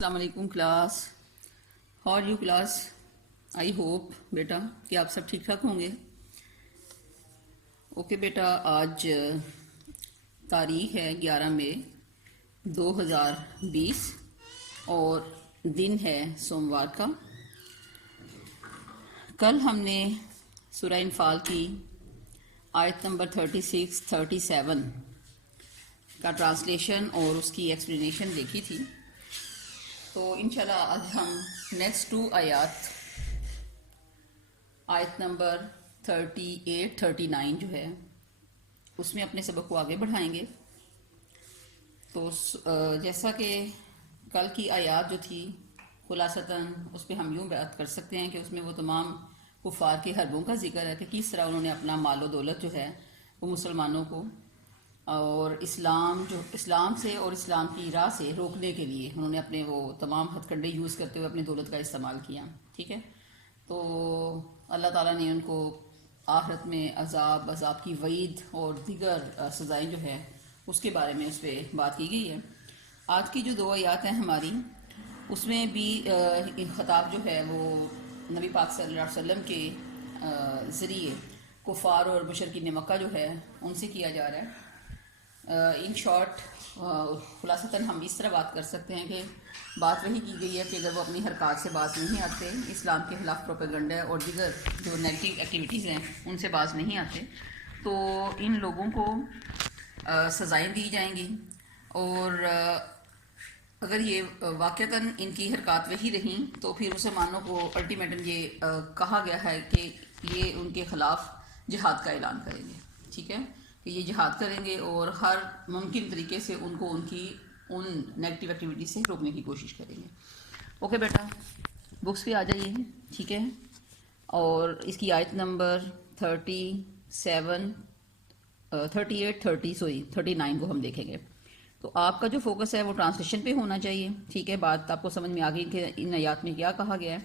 السلام علیکم class. How are you class? I hope بیٹا کہ آپ سب ٹھیک ٹھاک ہوں گے. اوکے بیٹا، آج تاریخ ہے 11 مئی 2020 اور دن ہے سوموار کا. کل ہم نے سورہ انفال کی آیت نمبر 36 37 کا ٹرانسلیشن اور اس کی ایکسپلینیشن دیکھی تھی. تو انشاءاللہ آج ہم نیکسٹ 2 آیت نمبر 38 39 جو ہے اس میں اپنے سبق کو آگے بڑھائیں گے. تو جیسا کہ کل کی آیات جو تھی خلاصتاً اس پہ ہم یوں بات کر سکتے ہیں کہ اس میں وہ تمام کفار کے حربوں کا ذکر ہے کہ کس طرح انہوں نے اپنا مال و دولت جو ہے وہ مسلمانوں کو اور اسلام سے اور اسلام کی راہ سے روکنے کے لیے انہوں نے اپنے وہ تمام ہتھ کنڈے یوز کرتے ہوئے اپنی دولت کا استعمال کیا. ٹھیک ہے، تو اللہ تعالیٰ نے ان کو آخرت میں عذاب کی وعید اور دیگر سزائیں جو ہے اس کے بارے میں اس پہ بات کی گئی ہے. آج کی جو 2 آیات ہیں ہماری اس میں بھی خطاب جو ہے وہ نبی پاک صلی اللہ علیہ وسلم کے ذریعے کفار اور مشرکین مکہ جو ہے ان سے کیا جا رہا ہے. ان شارٹ خلاصتاً ہم اس طرح بات کر سکتے ہیں کہ بات وہی کی گئی ہے کہ اگر وہ اپنی حرکات سے باز نہیں آتے، اسلام کے خلاف پروپیگنڈا اور دیگر جو نیگیٹو ایکٹیویٹیز ہیں ان سے باز نہیں آتے، تو ان لوگوں کو سزائیں دی جائیں گی. اور اگر یہ واقعتاً ان کی حرکات وہی رہیں تو پھر مسلمانوں کو الٹیمیٹم یہ کہا گیا ہے کہ یہ ان کے خلاف جہاد کا اعلان کریں گے. ٹھیک ہے، کہ یہ جہاد کریں گے اور ہر ممکن طریقے سے ان کو ان نیگیٹو ایکٹیویٹی سے روکنے کی کوشش کریں گے. اوکے بیٹا، بکس پہ آ جائیے. ٹھیک ہے، اور اس کی آیت نمبر 39 کو ہم دیکھیں گے. تو آپ کا جو فوکس ہے وہ ٹرانسلیشن پہ ہونا چاہیے. ٹھیک ہے، بات آپ کو سمجھ میں آ گئی کہ ان آیات میں کیا کہا گیا ہے.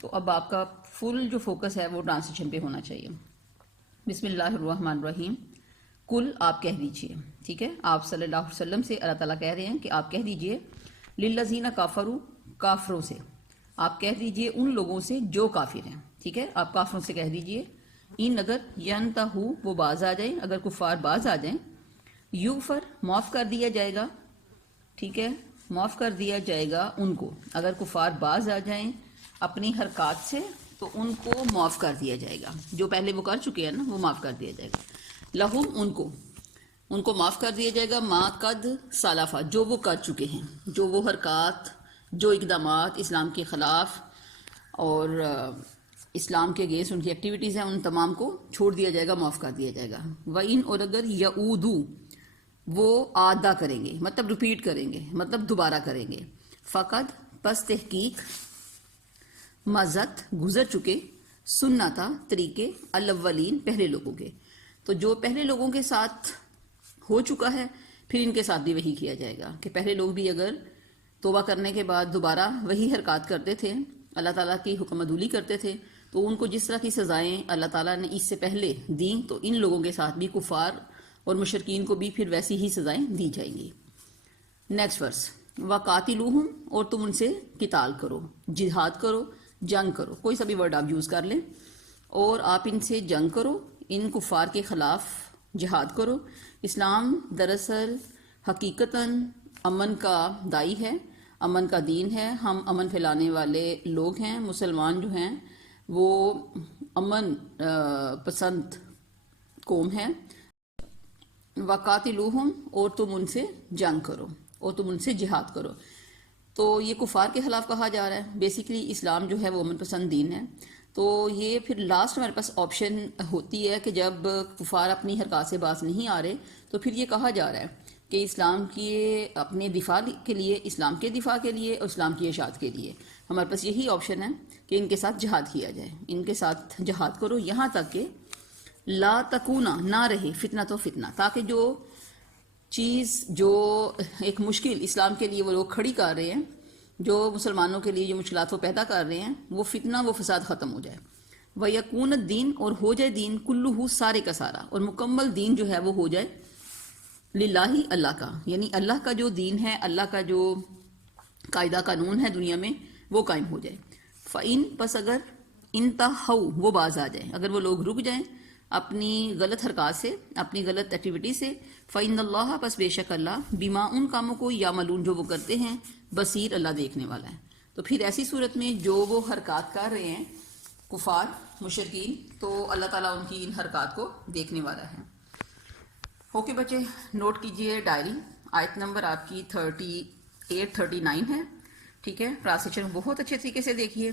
تو اب آپ کا فل جو فوکس ہے وہ ٹرانسلیشن پہ ہونا چاہیے. بسم اللہ الرحمن الرحیم. کل آپ کہہ دیجئے. ٹھیک ہے، آپ صلی اللہ علیہ وسلم سے اللہ تعالیٰ کہہ رہے ہیں کہ آپ کہہ دیجئے للذین کافروا، کافروں سے آپ کہہ دیجئے ان لوگوں سے جو کافر ہیں. ٹھیک ہے، آپ کافروں سے کہہ دیجئے ان اگر ینتہو وہ باز آ جائیں، اگر کفار باز آ جائیں، یغفر معاف کر دیا جائے گا. ٹھیک ہے، معاف کر دیا جائے گا ان کو. اگر کفار باز آ جائیں اپنی حرکات سے تو ان کو معاف کر دیا جائے گا. جو پہلے وہ کر چکے ہیں نا وہ معاف کر دیا جائے گا. لہم ان کو معاف کر دیا جائے گا ما قد سلفا جو وہ کر چکے ہیں، جو وہ حرکات، جو اقدامات اسلام کے خلاف اور اسلام کے اگینسٹ ان کی ایکٹیویٹیز ہیں ان تمام کو چھوڑ دیا جائے گا، معاف کر دیا جائے گا. وَإِنْ اور اگر یعودو وہ اعادہ کریں گے، مطلب ریپیٹ کریں گے، مطلب دوبارہ کریں گے. فقط پس تحقیق مزت گزر چکے سنتا طریقے الاولین پہلے لوگوں کے. تو جو پہلے لوگوں کے ساتھ ہو چکا ہے پھر ان کے ساتھ بھی وہی کیا جائے گا کہ پہلے لوگ بھی اگر توبہ کرنے کے بعد دوبارہ وہی حرکات کرتے تھے، اللہ تعالیٰ کی حکم عدولی کرتے تھے، تو ان کو جس طرح کی سزائیں اللہ تعالیٰ نے اس سے پہلے دیں تو ان لوگوں کے ساتھ بھی کفار اور مشرکین کو بھی پھر ویسی ہی سزائیں دی جائیں گی. نیکسٹ ورس. وَقَاتِلُوهُمْ اور تم ان سے قتال کرو، جہاد کرو، جنگ کرو، کوئی سا بھی ورڈ آپ یوز کر لیں، اور آپ ان سے جنگ کرو، ان کفار کے خلاف جہاد کرو. اسلام دراصل حقیقتاً امن کا دائی ہے، امن کا دین ہے. ہم امن پھیلانے والے لوگ ہیں. مسلمان جو ہیں وہ امن پسند قوم ہے. وَقَاتِلُوهُمْ اور تم ان سے جنگ کرو اور تم ان سے جہاد کرو. تو یہ کفار کے خلاف کہا جا رہا ہے. بیسیکلی اسلام جو ہے وہ امن پسند دین ہے. تو یہ پھر لاسٹ ہمارے پاس آپشن ہوتی ہے کہ جب کفار اپنی حرکات سے باز نہیں آ رہے تو پھر یہ کہا جا رہا ہے کہ اسلام کے اپنے دفاع کے لیے، اسلام کے دفاع کے لیے اور اسلام کی اشاعت کے لیے ہمارے پاس یہی آپشن ہے کہ ان کے ساتھ جہاد کیا جائے. ان کے ساتھ جہاد کرو یہاں تک کہ لا تکونا نہ رہے فتنہ تو فتنہ، تاکہ جو چیز جو ایک مشکل اسلام کے لیے وہ لوگ کھڑی کر رہے ہیں، جو مسلمانوں کے لیے جو مشکلات وہ پیدا کر رہے ہیں، وہ فتنہ وہ فساد ختم ہو جائے. وَيَكُونَ الدین اور ہو جائے دین کلہ سارے کا سارا، اور مکمل دین جو ہے وہ ہو جائے للہ اللہ کا، یعنی اللہ کا جو دین ہے، اللہ کا جو قاعدہ قانون ہے دنیا میں وہ قائم ہو جائے. فَإِن پس اگر انتہوا وہ باز آ جائیں، اگر وہ لوگ رک جائیں اپنی غلط حرکات سے، اپنی غلط ایکٹیویٹی سے، فَإِنَّ اللَّهَ پس بے شک اللہ بما ان کاموں کو یعملون جو وہ کرتے ہیں بصیر اللہ دیکھنے والا ہے. تو پھر ایسی صورت میں جو وہ حرکات کر رہے ہیں کفار مشرکین، تو اللہ تعالیٰ ان کی ان حرکات کو دیکھنے والا ہے. اوکے بچے، نوٹ کیجئے ڈائری. آیت نمبر آپ کی 38 39 ہے. ٹھیک ہے، ٹرانسلیشن بہت اچھے طریقے سے دیکھیے،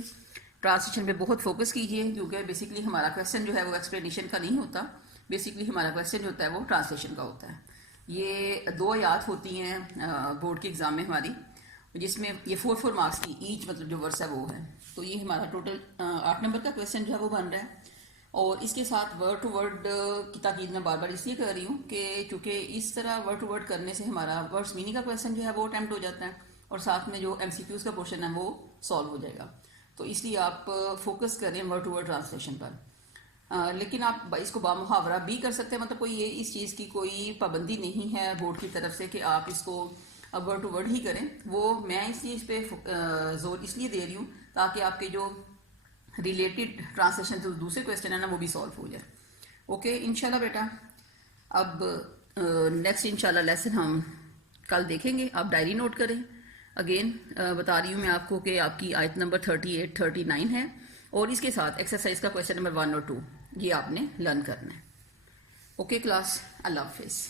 ٹرانسلیشن پہ بہت فوکس کیجئے، کیونکہ بیسکلی ہمارا کویسچن جو ہے وہ ایکسپلینیشن کا نہیں ہوتا، بیسکلی ہمارا کویسچن جو ہوتا ہے وہ ٹرانسلیشن کا ہوتا ہے. یہ 2 آیات ہوتی ہیں بورڈ کے ایگزام میں ہماری، جس میں یہ 4 مارکس کی ایچ مطلب جو ورس ہے وہ ہے. تو یہ ہمارا ٹوٹل 8 نمبر کا کویسچن جو ہے وہ بن رہا ہے. اور اس کے ساتھ ورڈ ٹو ورڈ کی تاکید میں بار بار اس لیے کر رہی ہوں کہ چونکہ اس طرح ورڈ ٹو ورڈ کرنے سے ہمارا ورڈس میننگ کا کویسچن جو ہے وہ اٹیمپٹ ہو جاتا ہے، اور ساتھ میں جو ایم سی کیوز کا پورشن ہے وہ سالو ہو جائے گا. تو اس لیے آپ فوکس کریں ورڈ ٹو ورڈ ٹرانسلیشن پر. لیکن آپ اس کو بامحاورہ بھی کر سکتے ہیں، مطلب کوئی یہ اس چیز کی کوئی پابندی نہیں ہے بورڈ کی طرف سے کہ آپ اس کو ورڈ ٹو ورڈ ہی کریں. وہ میں اس لیے اس پہ زور اس لیے دے رہی ہوں تاکہ آپ کے جو ریلیٹڈ ٹرانسلیشن جو دوسرے کویسچن ہے نا وہ بھی سالو ہو جائے. اوکے انشاءاللہ بیٹا. اب نیکسٹ انشاءاللہ لیسن ہم کل دیکھیں گے. آپ ڈائری نوٹ کریں. اگین بتا رہی ہوں میں آپ کو کہ آپ کی آیت نمبر 38 39 ہے، اور اس کے ساتھ ایکسرسائز کا کویسچن نمبر 1 اور 2 یہ آپ نے لرن کرنا ہے. اوکے کلاس، اللہ حافظ.